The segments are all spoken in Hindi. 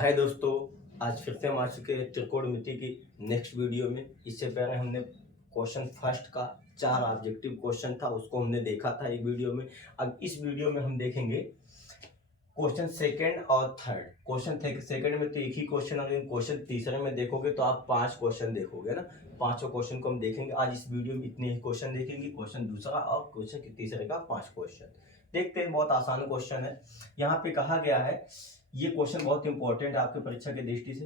हाय दोस्तों, आज फिर से हम आ चुके हैं त्रिकोणमिति की नेक्स्ट वीडियो में। इससे पहले हमने क्वेश्चन फर्स्ट का 4 ऑब्जेक्टिव क्वेश्चन था, उसको हमने देखा था एक वीडियो में। अब इस वीडियो में हम देखेंगे क्वेश्चन सेकंड और थर्ड। क्वेश्चन सेकंड में तो एक ही क्वेश्चन है, क्वेश्चन तीसरे में देखोगे तो आप 5 क्वेश्चन देखोगे ना। 5 क्वेश्चन को हम देखेंगे आज इस वीडियो में। इतने ही क्वेश्चन देखेंगे, क्वेश्चन दूसरा और क्वेश्चन तीसरे का 5 क्वेश्चन देखते हैं। बहुत आसान क्वेश्चन है। यहाँ पे कहा गया है, ये क्वेश्चन बहुत इंपॉर्टेंट है आपके परीक्षा की दृष्टि से।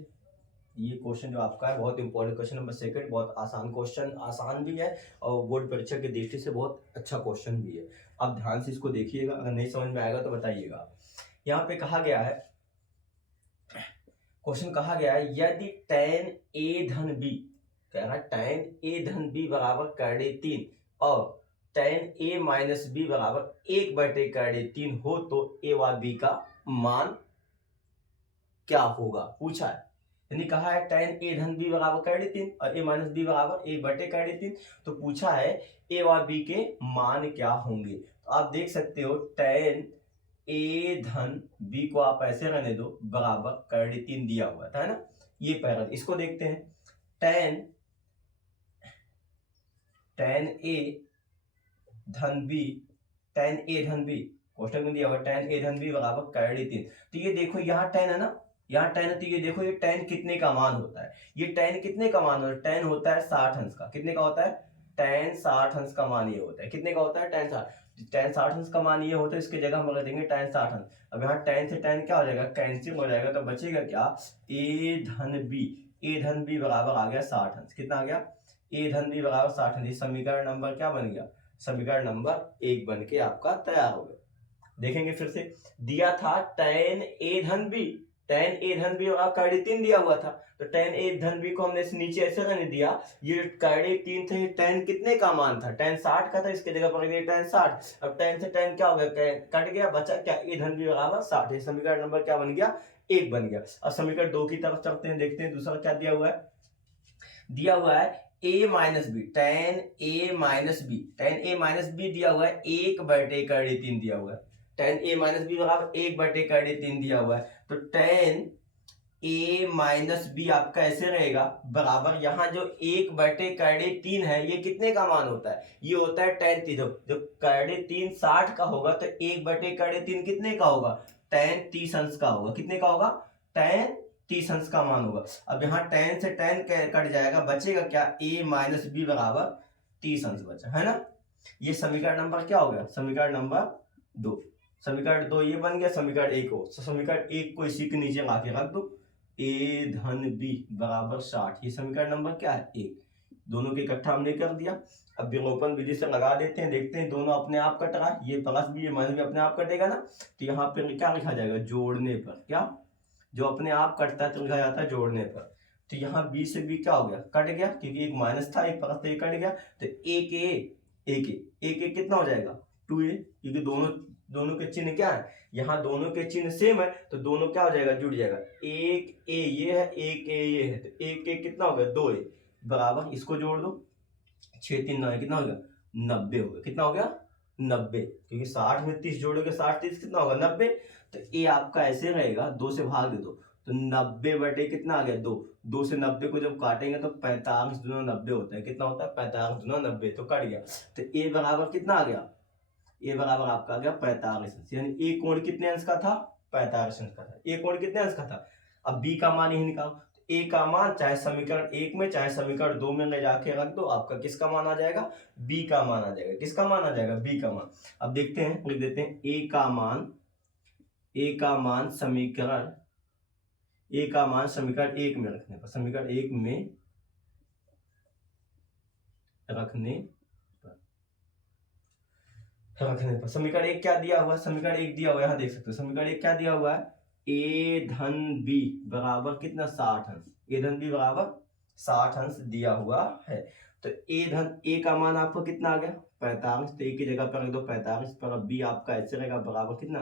ये क्वेश्चन जो आपका है बहुत इंपॉर्टेंट क्वेश्चन नंबर सेकंड, बहुत आसान क्वेश्चन, आसान भी है और बोर्ड परीक्षा की दृष्टि से बहुत अच्छा क्वेश्चन भी है। आप ध्यान से इसको देखिएगा, अगर नहीं समझ में आएगा तो बताइएगा। यहाँ पे कहा गया है, क्वेश्चन कहा गया है, यदि tan a धन b, कह रहा है tan a धन b बराबर करड़े 3 और tan a माइनस b बराबर 1/3 हो तो a व b का मान क्या होगा, पूछा है। यानी कहा है tan a धन b बराबर करड़े 3 और a माइनस b बराबर 1/3। तो पूछा है a व b के मान क्या होंगे। तो आप देख सकते हो tan a धन b को आप ऐसे रहने दो, बराबर करड़े 3 दिया हुआ था, है ना। ये पहला, इसको देखते हैं। tan a धन b, tan a धन b क्वेश्चन में दिया हुआ tan a धन b बराबर करड़े 3। तो ये देखो यहाँ tan है ना, यहाँ tan है, तो ये देखो ये tan कितने का मान होता है। ये tan कितने का मान होता है, tan होता है 60 अंश का। कितने का होता है, tan 60 अंश का मान ये होता है। कितने का होता है, tan 60 अंश का मान ये होता है। इसकी जगह हम रख देंगे tan 60 अंश। अब यहाँ tan से tan क्या हो जाएगा, कैंसिल हो जाएगा, तो बचेगा क्या, a धन b बराबर आ गया 60 अंश। कितना आ गया, a धन b बराबर 60 अंश। समीकरण नंबर क्या बन गया, समीकरण नंबर 1 बन के आपका तैयार हो गया। देखेंगे फिर से, दिया था tan a धन b, tan a धन b और करड़े 3 दिया हुआ था। तो tan a धन b को हमने नीचे ऐसे रहने दिया। ये करड़े 3 थे, tan कितने का मान था, tan 60 का था, इसके जगह पर दिया tan 60। अब tan से tan क्या हो गया, कट गया, बचा क्या, a धन b बराबर 60। समीकरण नंबर क्या बन गया, 1 बन गया। अब समीकरण 2 की तरफ चलते हैं, देखते हैं दूसरा क्या दिया हुआ है। दिया हुआ है a minus b, tan a minus b दिया हुआ है 1/3 दिया हुआ है। tan a माइनस बी बराबर 1/3 दिया हुआ है। तो tan a माइनस बी आपका ऐसे रहेगा, बराबर यहाँ जो 1/3 है, ये कितने का मान होता है, ये होता है tan 30। जब करड़े 3 60 का होगा तो 1/3 कितने का होगा, tan 30 अंश का होगा। कितने का होगा, tan 30 अंश का मान होगा। अब यहाँ tan से tan कट जाएगा, बचेगा क्या, a माइनस बी बराबर 30 अंश बचा, है ना। ये समीकरण नंबर क्या हो गया, समीकरण नंबर 2। समीकरण 2 ये बन गया। समीकरण 1 हो, समीकरण 1 को इसी के नीचे ला के रख दो, a धन b बराबर 60। ये समीकरण नंबर क्या है, 1। दोनों के इकट्ठा हमने कर दिया। अब विलोपन विधि से लगा देते हैं, देखते हैं दोनों अपने आप कट रहा है। ये प्लस भी, ये माइनस भी अपने आप कटेगा ना। तो यहाँ पे क्या लिखा जाएगा, जोड़ने पर, क्या, जो अपने आप कटता है तो लिखा जाता है जोड़ने पर। तो यहाँ b से b क्या हो गया, कट गया, क्योंकि एक माइनस था, एक प्लस था, एक कट गया। तो एक कितना हो जाएगा, 2a, क्योंकि दोनों के चिन्ह क्या है, यहाँ दोनों के चिन्ह सेम है, तो दोनों क्या हो जाएगा, जुड़ जाएगा। एक a ये है, एक a ये है, तो एक कितना हो गया, 2a बराबर, इसको जोड़ दो, 6 3 9 कितना हो गया, 90 हो गया। कितना हो गया, 90, क्योंकि 60 में 30 जोड़ोगे, 60 30 कितना होगा, 90। तो ए आपका ऐसे रहेगा, 2 से भाग दे दो, तो 90 बटे कितना आ गया, 2। 2 से 90 को जब काटेंगे तो 45 दूना 90 होता है। कितना होता है, 45 दूना 90, तो कट गया। तो ए बराबर कितना आ गया, ए बराबर आपका आ गया 45 अंश। यानी ए कोण कितने अंश का था, 45 अंश का था। ए कोण कितने अंश का था। अब बी का मान ही निकालो। ए का मान चाहे समीकरण 1 में चाहे समीकरण 2 में ले जाके रख दो, आपका किसका मान आ जाएगा, बी का मान आ जाएगा। किसका मान आ जाएगा, बी का मान। अब देखते हैं, लिख देते हैं ए का मान समीकरण, ए का मान समीकरण 1 में रखने पर, समीकरण 1 में रखने पर समीकरण 1 क्या दिया हुआ है, समीकरण 1 दिया हुआ है, यहाँ देख सकते हो समीकरण 1 क्या दिया हुआ है, a धन b बराबर कितना, 60 अंश। a धन b बराबर 60 अंश दिया हुआ है। तो a का मान आपको कितना आ गया, 45। तो a की जगह पर रख दो 45, पर अब b आपका ऐसे रहेगा, बराबर कितना,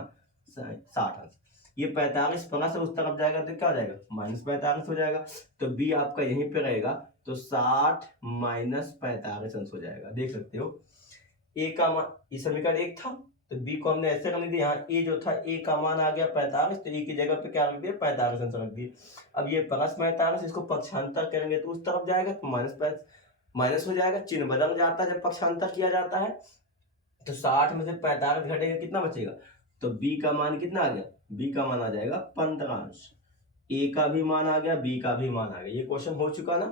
60 अंश। ये 45 प्लस उस तरफ जाएगा तो क्या हो जाएगा, -45 हो जाएगा। तो b आपका यहीं पे रहेगा, तो 60 - 45 अंश हो जाएगा। देख सकते हो ए का मान, ये समीकरण 1 था, तो बी को हमने ऐसे करने दिया, यहाँ ए जो था ए का मान आ गया 45, तो ए की जगह पे क्या रख दिया 45 आंसर रख दिए। अब ये प्लस 45 इसको पक्षांतर करेंगे तो उस तरफ जाएगा तो माइनस हो जाएगा, चिन्ह बदल जाता है जब पक्षांतर किया जाता है। तो 60 में से 45 घटेगा कितना बचेगा, तो बी का मान कितना आ गया, बी का मान आ जाएगा 15। ए का भी मान आ गया, बी का भी मान आ गया। ये क्वेश्चन हो चुका ना,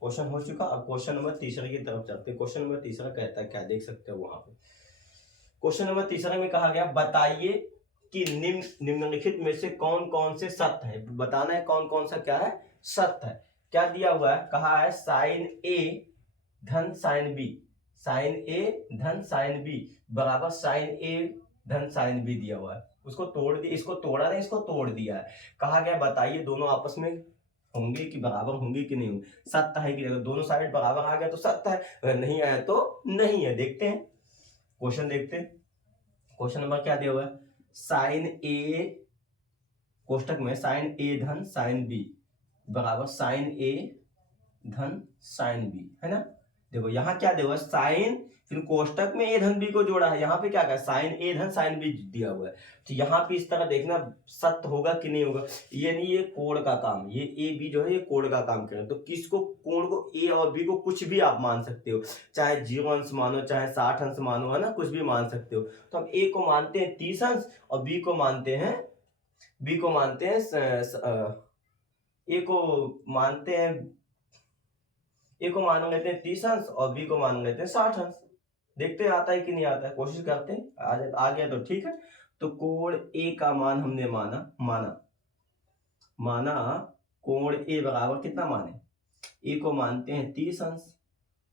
क्वेश्चन हो चुका। अब क्वेश्चन नंबर तीसरे की तरफ चलते हैं। क्वेश्चन नंबर तीसरा कहता है क्या, देख सकते हो वहां पे। क्वेश्चन नंबर तीसरे में कहा गया बताइए कि निम्नलिखित में से कौन कौन से सत्य है। बताना है कौन कौन सा क्या है, सत्य है। क्या दिया हुआ है, कहा है साइन ए धन साइन बी, साइन ए धन साइन बी बराबर साइन ए धन साइन बी दिया हुआ है। उसको तोड़ दिया, इसको तोड़ा नहीं, इसको तोड़ दिया है। कहा गया बताइए दोनों आपस में होंगे कि बराबर होंगे कि नहीं होंगे, सत्य है कि अगर दोनों साइड बराबर आ गया तो सत्य है, अगर नहीं आया तो नहीं है। देखते हैं क्वेश्चन, देखते हैं क्वेश्चन नंबर क्या दिया हुआ है। साइन ए कोष्टक में साइन ए धन साइन बी बराबर साइन ए धन साइन बी, है ना। देखो यहाँ क्या दिया हुआ है, साइन, फिर कोष्टक में ए धन बी को जोड़ा है, यहाँ पे क्या है साइन ए धन साइन बी दिया हुआ है। तो यहाँ पे इस तरह देखना सत्य होगा कि नहीं होगा, यानी ये कोण का काम, ये ए बी जो है ये कोण का काम करें। तो किसको, कोण को ए और बी को कुछ भी आप मान सकते हो, चाहे 0 अंश मानो चाहे 60 अंश मानो, है ना, कुछ भी मान सकते हो। तो हम ए को मानते हैं 30 अंश और बी को मानते हैं ए को मान लेते हैं 30 अंश और बी को मान लेते हैं 60 अंश। देखते हैं आता है कि नहीं आता है, कोशिश करते हैं। आ गया तो ठीक है। तो कोण ए का मान हमने माना कोण ए बराबर कितना माने, ए को मानते हैं 30 अंश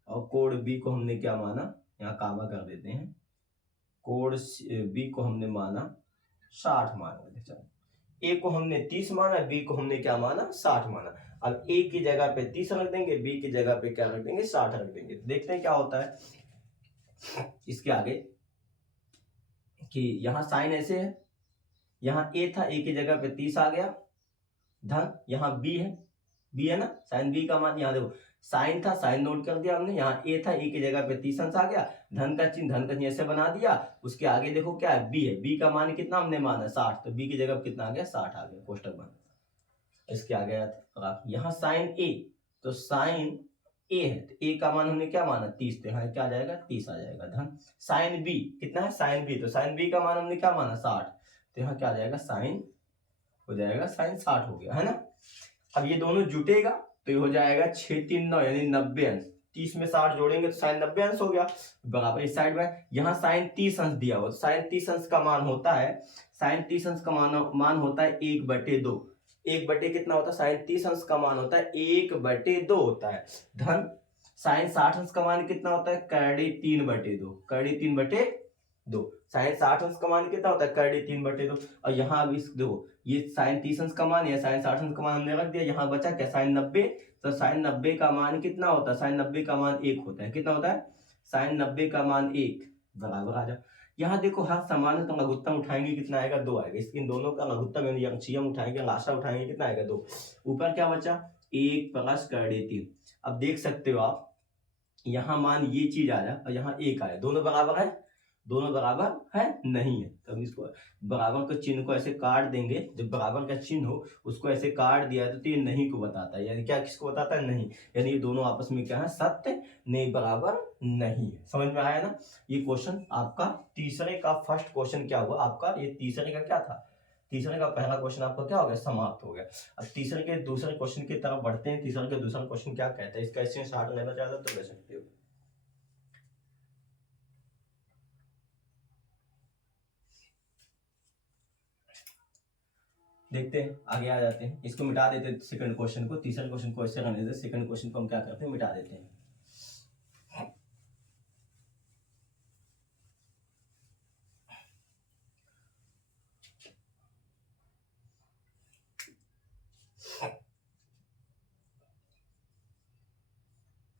और कोण बी को हमने क्या माना, यहाँ कामा कर देते हैं, कोण बी को हमने माना 60 मान लेते। चलो ए को हमने 30 माना, बी को हमने क्या माना 60 माना। अब ए की जगह पे 30 रख देंगे, बी की जगह पे क्या रख देंगे 60 रख देंगे। देखते हैं क्या होता है इसके आगे कि यहाँ साइन ऐसे है, यहाँ ए था, ए की जगह पे 30 आ गया धन, यहाँ बी है ना, साइन बी का मान, यहाँ देखो साइन था, साइन नोट कर दिया हमने, यहाँ ए था, ए की जगह पे 30 अंश आ गया, धन का चिन्ह ऐसे बना दिया। उसके आगे देखो क्या है, बी है, बी का मान कितना हमने माना 60, तो बी की जगह कितना आ गया 60 आ गया, कोष्टक बन। इसके आगे यहाँ साइन ए, तो साइन ए है, तो ए का मान हमने क्या माना 30, तो यहाँ क्या आ जाएगा 30 आ जाएगा धन। साइन बी कितना है, साइन बी, तो साइन बी का मान हमने क्या माना 60, तो यहाँ क्या आ जाएगा साइन हो जाएगा, साइन 60 हो गया, है ना। अब ये दोनों जुटेगा तो ये हो जाएगा 6 3 9 यानी 90 अंश। 30 में 60 जोड़ेंगे तो साइन 90 अंश हो गया बराबर। इस साइड में यहाँ साइन 30 अंश दिया हुआ, तो साइन 30 अंश का मान होता है, साइन 30 अंश का मान होता है 1/2। 1/, कितना होता है, साइन 30 अंश का मान होता है 1/2 होता है धन। साइन 60 अंश का मान कितना होता है, करड़ी 3/2, करड़ी 3/2। साइन 60 अंश का मान कितना होता है, करड़ी 3/2। और यहाँ भी देखो ये साइन 30 अंश का मान या साइन 60 अंश का मान हमने रख दिया, यहाँ बचा क्या साइन 90, तो साइन 90 का मान कितना होता है, साइन 90 का मान 1 होता है। कितना होता है, साइन 90 का मान 1 बराबर आ जाओ। यहाँ देखो हर समान है तो लघुत्तम उठाएंगे कितना आएगा 2 आएगा, इन दोनों का लघुत्तम यानी अंशियम उठाएंगे, लाशा उठाएंगे कितना आएगा 2। ऊपर क्या बचा 1 प्लस करड़ी 3। अब देख सकते हो आप यहाँ मान ये चीज आया और यहाँ 1 आया, दोनों बराबर है, दोनों बराबर है नहीं है, तो हम इसको बराबर के चिन्ह को ऐसे काट देंगे, जब बराबर का चिन्ह हो उसको ऐसे काट दिया तो ये नहीं को बताता है, यानी क्या किसको बताता है, नहीं, यानी ये दोनों आपस में क्या है सत्य नहीं, बराबर नहीं है। समझ में आया ना। ये क्वेश्चन आपका तीसरे का फर्स्ट क्वेश्चन क्या हुआ आपका, ये तीसरे का क्या था, तीसरे का पहला क्वेश्चन आपका क्या हो गया, समाप्त हो गया। अब तीसरे के दूसरे क्वेश्चन की तरफ बढ़ते हैं। तीसरे के दूसरा क्वेश्चन क्या कहता है, इसका इससे 60 लेना चाहता तो ले सकते हो। देखते हैं आगे आ जाते हैं, इसको मिटा देते हैं सेकंड क्वेश्चन को, तीसरे क्वेश्चन को ऐसे करने देते, सेकंड क्वेश्चन को हम क्या करते हैं मिटा देते हैं।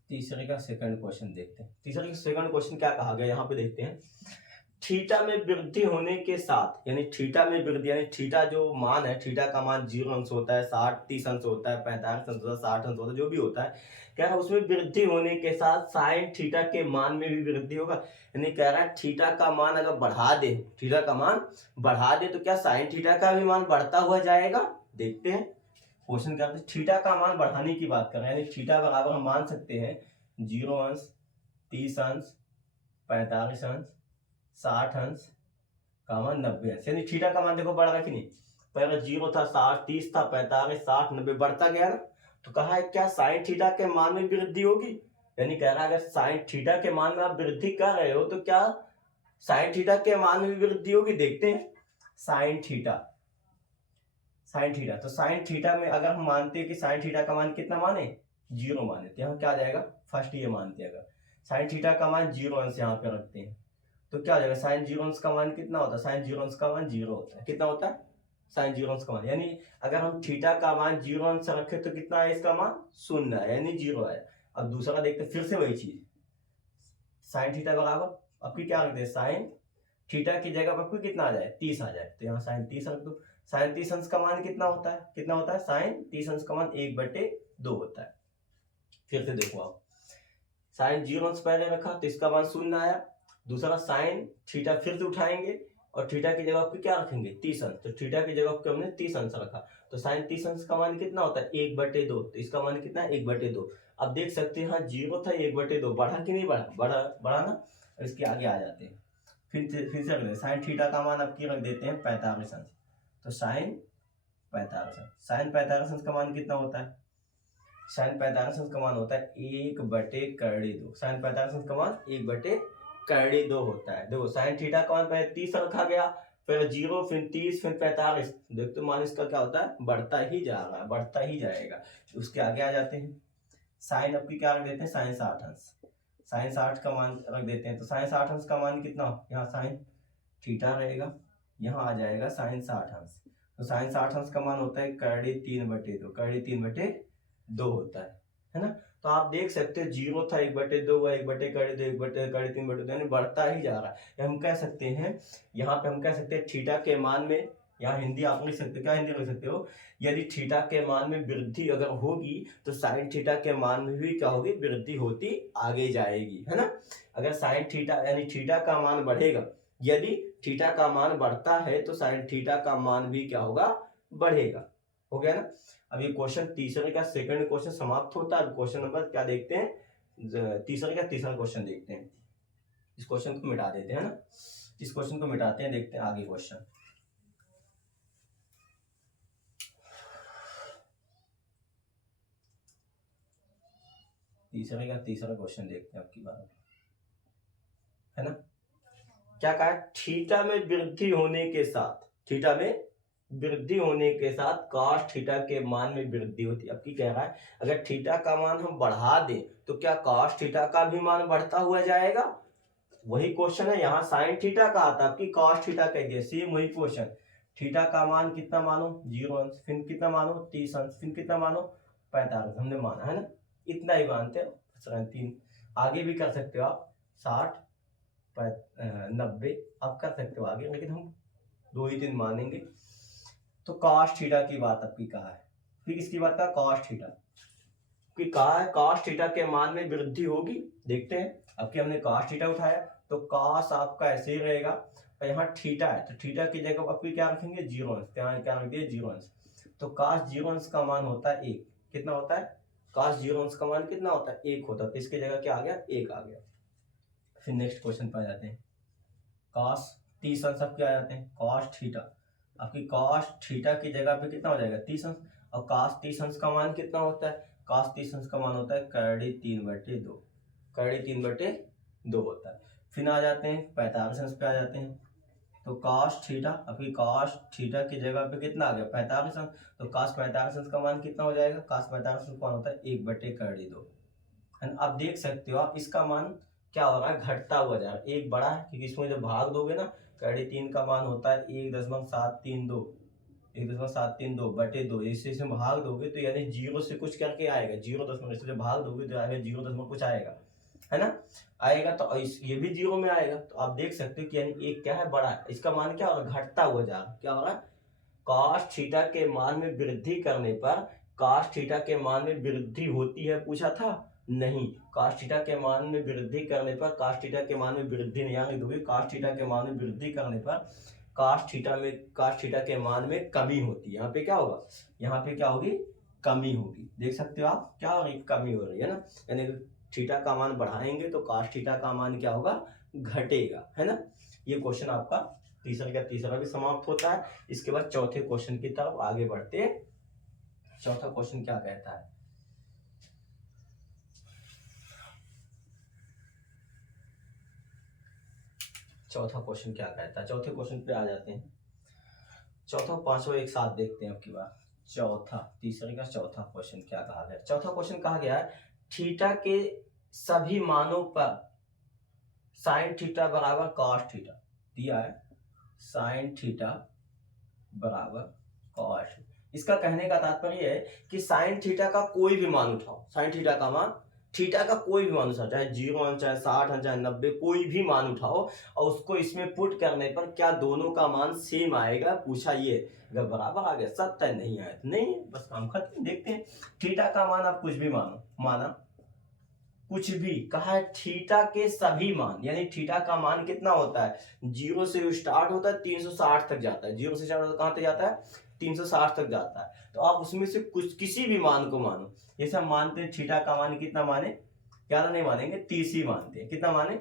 तीसरे का सेकंड क्वेश्चन देखते हैं। तीसरे का सेकंड क्वेश्चन क्या कहा गया यहाँ पे देखते हैं। थीटा में वृद्धि होने के साथ, यानी थीटा में वृद्धि, यानी थीटा जो मान है, थीटा का मान 0 अंश होता है, 60 30 अंश होता है, 45 अंश होता है, 60 अंश होता है, जो भी होता है, कह रहा है उसमें वृद्धि होने के साथ साइन थीटा के मान में भी वृद्धि होगा। यानी कह रहा है थीटा का मान अगर बढ़ा दे, थीटा का मान बढ़ा दे तो क्या साइन थीटा का भी मान बढ़ता हुआ जाएगा। देखते हैं क्वेश्चन क्या है। थीटा का मान बढ़ाने की बात कर रहे हैं, यानी थीटा बराबर हम मान सकते हैं 0 अंश, 30 अंश, 45 अंश, 60 अंश, 90 अंश। यानी थीटा का मान देखो बढ़ रहा है कि नहीं, पहले 0 था, 60 30 था, 45 60 90 बढ़ता गया ना। तो कहा है क्या साइन थीटा के मान में वृद्धि होगी। यानी कह रहा है अगर साइन थीटा के मान में आप वृद्धि कर रहे हो तो क्या साइन थीटा के मान में भी वृद्धि होगी। देखते हैं साइन थीटा, तो साइन थीटा में अगर हम मानते हैं कि साइन थीटा का मान कितना माने, 0 माने, तो यहाँ क्या आ जाएगा, फर्स्ट ये मानते हैं अगर साइन थीटा का मान 0 अंश यहाँ पे रखते हैं तो क्या हो जाएगा, साइन 0 अंश का मान कितना होता है, साइन 0 अंश का मान 0 होता है। कितना होता है, साइन 0 अंश का मान, यानी अगर हम थीटा का मान 0 अंश रखे तो कितना है, इसका मान 0 है, यानी 0 है। अब दूसरा देखते फिर से वही चीज, साइन थीटा बराबर आपकी क्या रखते हैं, साइन थीटा की जगह पर आपको कितना आ जाए, 30 आ जाए, तो यहाँ साइन 30 रख दो। साइन 30 अंश का मान कितना होता है, साइन 30 अंश का मान 1/2 होता है। फिर से देखो आप, साइन 0 अंश पहले रखा तो इसका मान 0 आया। दूसरा साइन थीटा फिर से उठाएंगे और थीटा की जगह आपको क्या रखेंगे, 30 अंश, तो थीटा की जगह आपको हमने 30 अंश रखा, तो साइन 30 अंश का मान कितना होता है, 1/2, तो इसका मान कितना है, 1/2। अब देख सकते हैं यहाँ 0 था, 1/2 बढ़ा कि नहीं बढ़ा, बढ़ा ना। इसके आगे आ जाते हैं, फिर से रख दें, साइन थीटा का मान आपकी रख देते हैं 45 अंश, तो साइन 45 अंश, साइन 45 अंश का मान कितना होता है, साइन 45 अंश का मान होता है 1/2, साइन 45 अंश का मान 1/2 होता है। देखो साइन थीटा का मान पहले 30 रखा गया, फिर 0 फिर 30 फिर 45, देखते मान इसका क्या होता है, बढ़ता ही जा रहा है, बढ़ता ही जाएगा। उसके आगे आ जाते हैं, साइन आपकी क्या रख देते हैं, साइन 60 अंश, साइन 60 का मान रख देते हैं, तो साइन 60 अंश का मान कितना, यहाँ साइन थीटा रहेगा, यहाँ आ जाएगा साइन 60 अंश, तो साइन 60 अंश का मान होता है 3/2 होता है ना। तो आप देख सकते हो 0 था, 1/2 हुआ, 1/3/2 यानी बढ़ता ही जा रहा है। हम कह सकते हैं, यहाँ पे हम कह सकते हैं थीटा के मान में, यहाँ हिंदी आप लिख सकते हो, क्या हिंदी लिख सकते हो, यदि थीटा के मान में वृद्धि अगर होगी तो साइन थीटा के मान में भी क्या होगी, वृद्धि होती आगे जाएगी, है ना। अगर साइन थीटा यानी थीटा का मान बढ़ेगा, यदि थीटा का मान बढ़ता है तो साइन थीटा का मान भी क्या होगा, बढ़ेगा। हो गया ना। अब ये क्वेश्चन तीसरे का सेकंड क्वेश्चन समाप्त होता है। क्वेश्चन नंबर क्या देखते हैं, तीसरे का तीसरा क्वेश्चन देखते हैं। इस क्वेश्चन को मिटा देते हैं ना, इस क्वेश्चन को मिटाते हैं, देखते हैं आगे क्वेश्चन। तीसरे का तीसरा क्वेश्चन देखते हैं आपकी बात, है ना। क्या कहा, थीटा में वृद्धि होने के साथ, थीटा में वृद्धि होने के साथ कॉस थीटा के मान में वृद्धि होती है। अब की कह रहा है अगर थीटा का मान हम बढ़ा दें तो क्या कॉस थीटा का भी मान बढ़ता हुआ जाएगा। वही क्वेश्चन है, यहाँ साइन थीटा का आता है, आपकी कॉस थीटा कह दिया, सेम वही क्वेश्चन। थीटा का मान कितना मानो, 0 अंश, फिर कितना मानो 30 अंश, फिर कितना मानो 45, हमने माना है ना, इतना ही मानते हो। 3 आगे भी कर सकते हो आप, 60 90 आप कर सकते हो आगे, लेकिन हम 2 ही 3 मानेंगे। तो कॉस थीटा की बात आपकी कहा है, फिर इसकी बात का कॉस थीटा की कहा है, कॉस थीटा के मान में वृद्धि होगी। देखते हैं, अब हमने कॉस थीटा उठाया तो कॉस आपका ऐसे ही रहेगा, और यहाँ थीटा है तो थीटा की जगह आपकी क्या रखेंगे, 0 अंश, क्या रख दिए 0 अंश, तो कॉस 0 अंश का मान होता है 1, कितना होता है, कॉस 0 अंश का मान कितना होता है, 1 होता है, तो इसकी जगह क्या आ गया, 1 आ गया। फिर नेक्स्ट क्वेश्चन पे आ जाते हैं, कॉस 30 अंश आपके आ जाते हैं, कॉस थीटा, आपकी कॉस थीटा की जगह पे कितना हो जाएगा 30 अंश, और कॉस 30 अंश का मान कितना होता है, कॉस 30 अंश का मान होता है 3/2, 3/2 होता है। फिर आ जाते हैं 45 अंश पे आ जाते हैं, तो कॉस थीटा, आपकी कॉस थीटा की जगह पे कितना आ गया 45 अंश, तो कॉस 45 अंश का मान कितना हो जाएगा, कॉस 45 अंश का मान होता है 1/2 है ना। आप देख सकते हो आप इसका मान क्या हो रहा है, घटता हुआ जा रहा है, एक बड़ा है क्योंकि इसमें जब भाग दोगे ना, 3 का मान होता है 1.732, 1.732/2, इससे भाग दोगे तो यानी 0 से कुछ करके आएगा, 0 दशमलव से जब भाग दोगे तो आएगा 0 दशमलव कुछ आएगा, है ना, आएगा तो ये भी 0 में आएगा। तो आप देख सकते हो कि यानी एक क्या है, बड़ा है, इसका मान क्या होगा, घटता हुआ जा रहा है। क्या हो रहा है, cos थीटा के मान में वृद्धि करने पर cos थीटा के मान में वृद्धि होती है, पूछा था नहीं। cos थीटा के मान में वृद्धि करने पर cos थीटा के मान में वृद्धि नहीं आएगी, क्योंकि cos थीटा के मान में वृद्धि करने पर cos थीटा के मान में कमी होती है। यहाँ पे क्या होगा, यहाँ पे क्या होगी, कमी होगी। देख सकते हो आप, क्या हो रही, कमी हो रही है ना, यानी थीटा का मान बढ़ाएंगे तो cos थीटा का मान क्या होगा, घटेगा, है ना। ये क्वेश्चन आपका तीसरा भी समाप्त होता है। इसके बाद चौथे क्वेश्चन की तरफ आगे बढ़ते हैं। चौथा क्वेश्चन क्या कहता है, चौथा क्वेश्चन क्या कहता है, चौथे क्वेश्चन पे आ जाते हैं। चौथा पांचवा एक साथ देखते हैं अब की बार। चौथा, तीसरे का चौथा क्वेश्चन क्या कहा गया, चौथा क्वेश्चन कहा गया है थीटा के सभी मानों पर साइन थीटा बराबर कॉस थीटा दिया है, साइन थीटा बराबर कॉस। इसका कहने का तात्पर्य है कि साइन थीटा का कोई भी मान उठाओ, साइन थीटा का मान, थीटा का कोई भी मान उठाओ, चाहे 0 चाहे 60 चाहे 90, कोई भी मान उठाओ और उसको इसमें पुट करने पर क्या दोनों का मान सेम आएगा, पूछा ये। अगर बराबर आ गया सब तय, नहीं आया तो नहीं, बस काम खत्म। देखते हैं थीटा का मान आप कुछ भी मानो, माना कुछ भी, कहा है थीटा के सभी मान, यानी थीटा का मान कितना होता है, 0 से स्टार्ट होता है 360 तक जाता है, 0 से स्टार्ट होता है कहां तक जाता है, 360 तक जाता है। तो आप उसमें से कुछ किसी भी मान को मानो, जैसे हम मानते हैं थीटा का मान कितना माने, ज्यादा नहीं मानेंगे, 30 ही मानते हैं, कितना माने,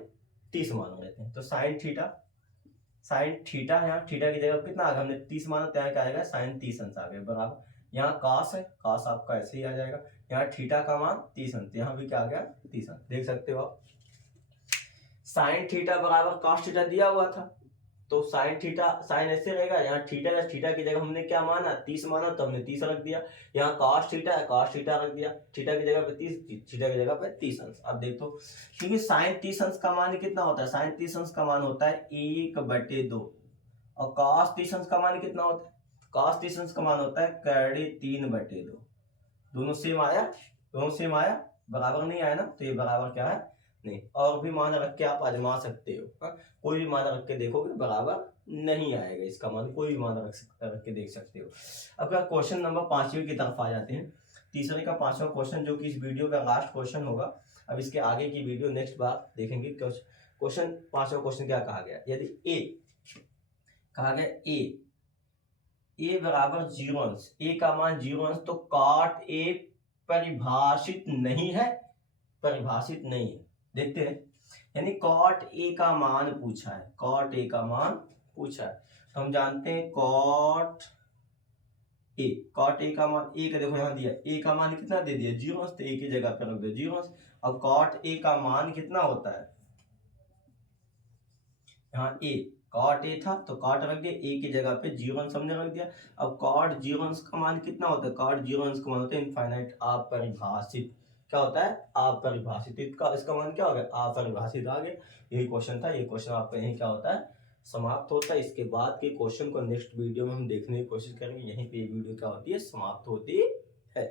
30 मान लेते हैं। तो साइन थीटा यहाँ थीटा की जगह कितना आ गया, हमने 30 माना, तो यहाँ क्या आएगा, साइन 30 अंश आ गया बराबर। यहाँ कॉस है, कॉस आपका ऐसे ही आ जाएगा। यहाँ थीटा का मान 30 अंश, यहाँ भी क्या आ गया, 30 अंश। देख सकते हो आप, साइन थीटा बराबर कॉस थीटा दिया हुआ था, तो साइन थीटा, साइन ऐसे रहेगा, यहाँ थीटा की जगह हमने क्या माना, 30 माना, तो हमने 30 रख दिया। यहाँ कॉस थीटा है, कॉस थीटा रख दिया, थीटा की जगह पे 30, थीटा की जगह पे 30 अंश। अब देखो, क्योंकि साइन 30 अंश का मान कितना होता है, साइन 30 अंश का मान होता है 1/2, और कॉस 30 अंश का मान कितना होता है, कॉस 30 अंश का मान होता है 3/2। दोनों सेम आया, दोनों सेम आया, बराबर नहीं आया ना, तो ये बराबर क्या है, नहीं। और भी मान रख के आप आजमा सकते हो, कोई भी मान रख के देखोगे बराबर नहीं आएगा इसका मान, कोई भी मान रख के देख सकते हो। अब क्या, क्वेश्चन नंबर 5वें की तरफ आ जाते हैं। तीसरे का 5वां क्वेश्चन, जो कि इस वीडियो का लास्ट क्वेश्चन होगा। अब इसके आगे की वीडियो नेक्स्ट बार देखेंगे। क्वेश्चन 5वां क्वेश्चन क्या कहा गया, यदि ए कहा गया, ए बराबर 0 अंश, ए का मान 0 अंश, तो कॉट ए परिभाषित नहीं है, परिभाषित नहीं है। देखते हैं, यानी कॉट ए का मान पूछा है, कॉट ए का मान पूछा है, तो हम जानते हैं कॉट ए का मान, ए का देखो यहाँ दिया, ए का मान कितना दे दिया, 0 अंश, तो ए की जगह पर रख दो 0 अंश। अब कॉट ए का मान कितना होता है, यहाँ ए कॉट ए था तो कॉट रख दिया, ए की जगह पे 0 अंश हमने रख दिया। अब कॉट 0 अंश का मान कितना होता है, कॉट 0 अंश का मान होता है इनफाइनाइट, अपरिभाषित। क्या होता है, अपरिभाषित। इसका मान क्या हो गया, अपरिभाषित आ गया। यही क्वेश्चन था, ये क्वेश्चन आपका यही क्या होता है, समाप्त होता है। इसके बाद के क्वेश्चन को नेक्स्ट वीडियो में हम देखने की कोशिश करेंगे। यहीं पे ये वीडियो क्या होती है, समाप्त होती है।